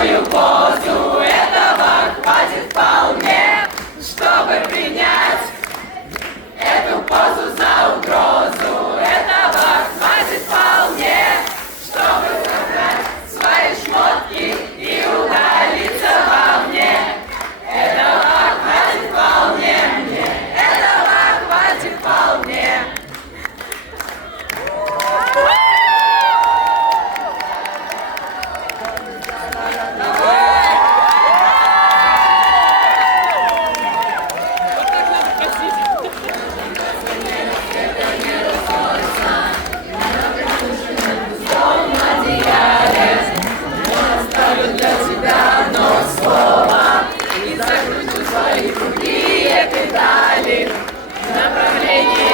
такую позу, этого хватит вполне, чтобы принять эту позу за угрозу. Этого хватит вполне, чтобы забрать свои шмотки и удалиться во мне. Этого хватит вполне мне, этого хватит вполне. Педали в направлении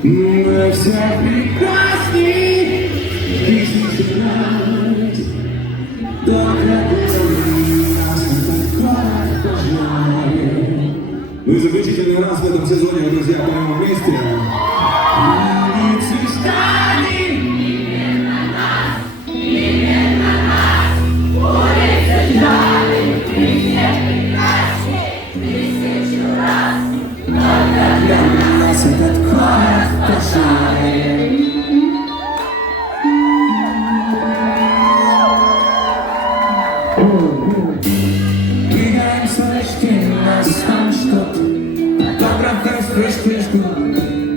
Мы все прекрасны, тысячи раз. Только нас такое пожелание. Ну и заключительный раз в этом сезоне, друзья, поем вместе. Улицы стали именно нас, улицы стали везде прекрасней тысячу раз. Только для нас этот город спасает. Двигаем слышки, нас там что-то, фотографы вспышку,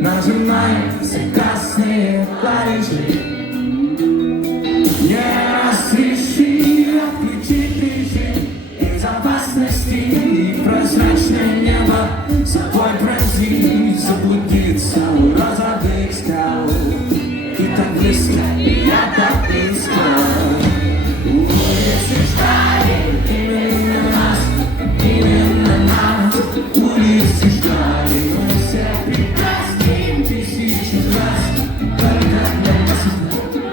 нажимаем все красные клавиши. Не разреши отключить режим безопасности, непрозрачное небо собой пронзить, заблудиться у розовых скал. Ты так близко, и я так близко. Улицы ждали именно нас, улицы ждали. Мы все прекрасны тысячу раз, только для нас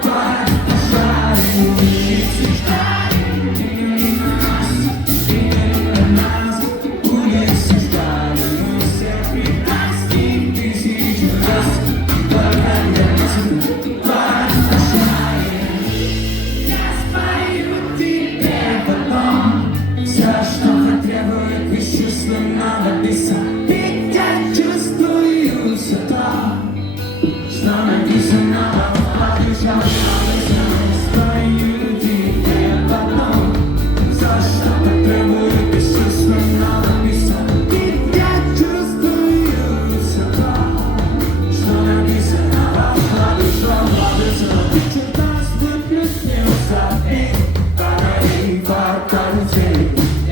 город пожарен. Улицы ждали именно нас, улицы ждали. Мы все прекрасны тысячу раз, только для нас город пожарен. Я спою тебе потом все, что потребует бесчувственного биса. Ведь я чувствую все то, что написано в клавишах. Спою тебе потом все, что потребует бесчувственного биса. Ведь я чувствую все то, что написано в клавишах. Сейчас выплеснется и подари покажи.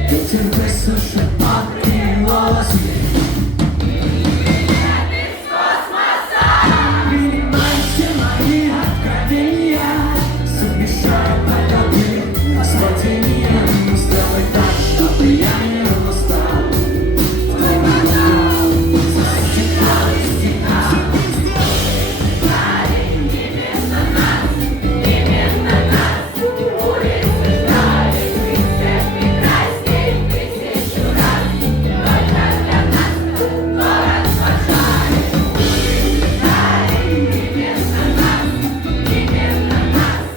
Ветер высушит мокрые волосы. из космоса. Принимай все мои откровения, совмещая подобие с падением. Сделай так, чтобы я не устал. В твой канал засекал и стекал. Именно нас, улицы ждали, мы все прекрасней тысячу раз. Только для нас город пожарен. Улицы ждали, именно нас,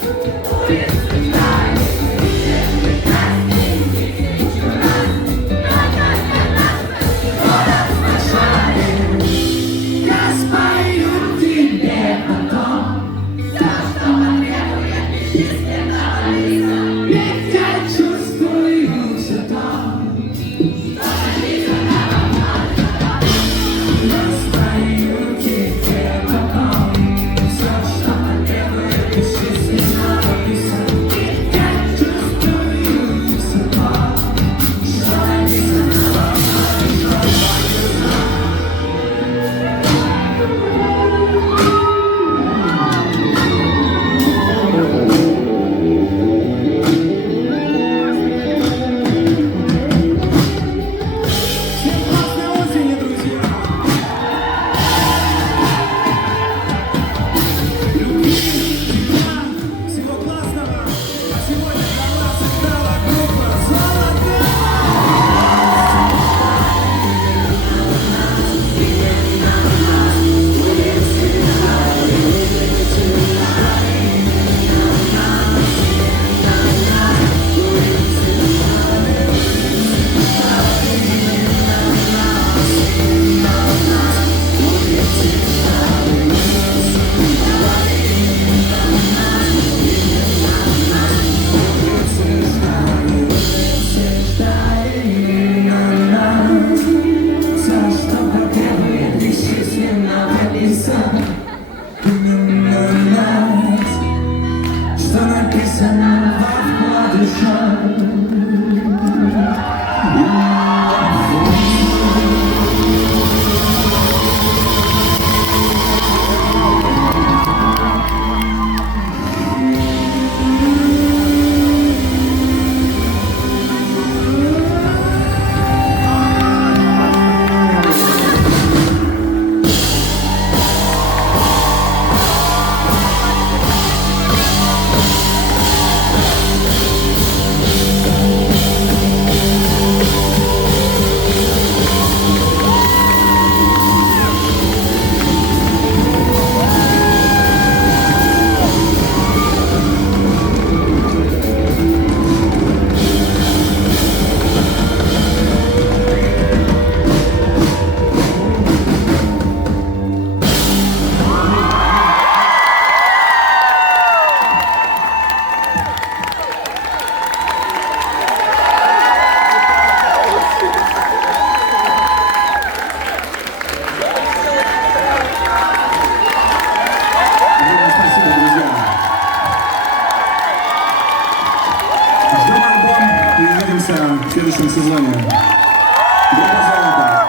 улицы ждали, мы все прекрасней тысячу раз. Только для нас город пожарен. Я спою тебе потом, Все, что потребует бесчисленного лица. ведь я чувствую все то. Я спою тебе потом, все, что потребует бесчисленного писать. Ведь я чувствую все то, что написано в Всем классной осени, друзья! Любви, тепла, всего классного! А сегодня для вас играла группа «Золото». Все, что потребует бесчисленного лица. Именно нас, что написано во вкладышах. сезоні. Група «Золото».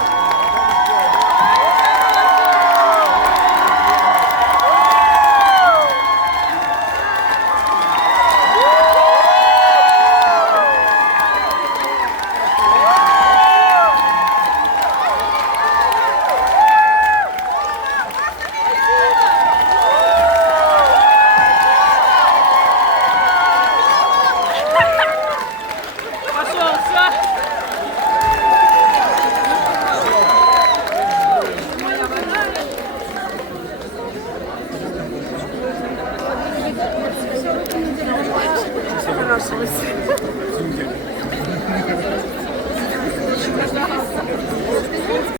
Пошел, все. Хорошо.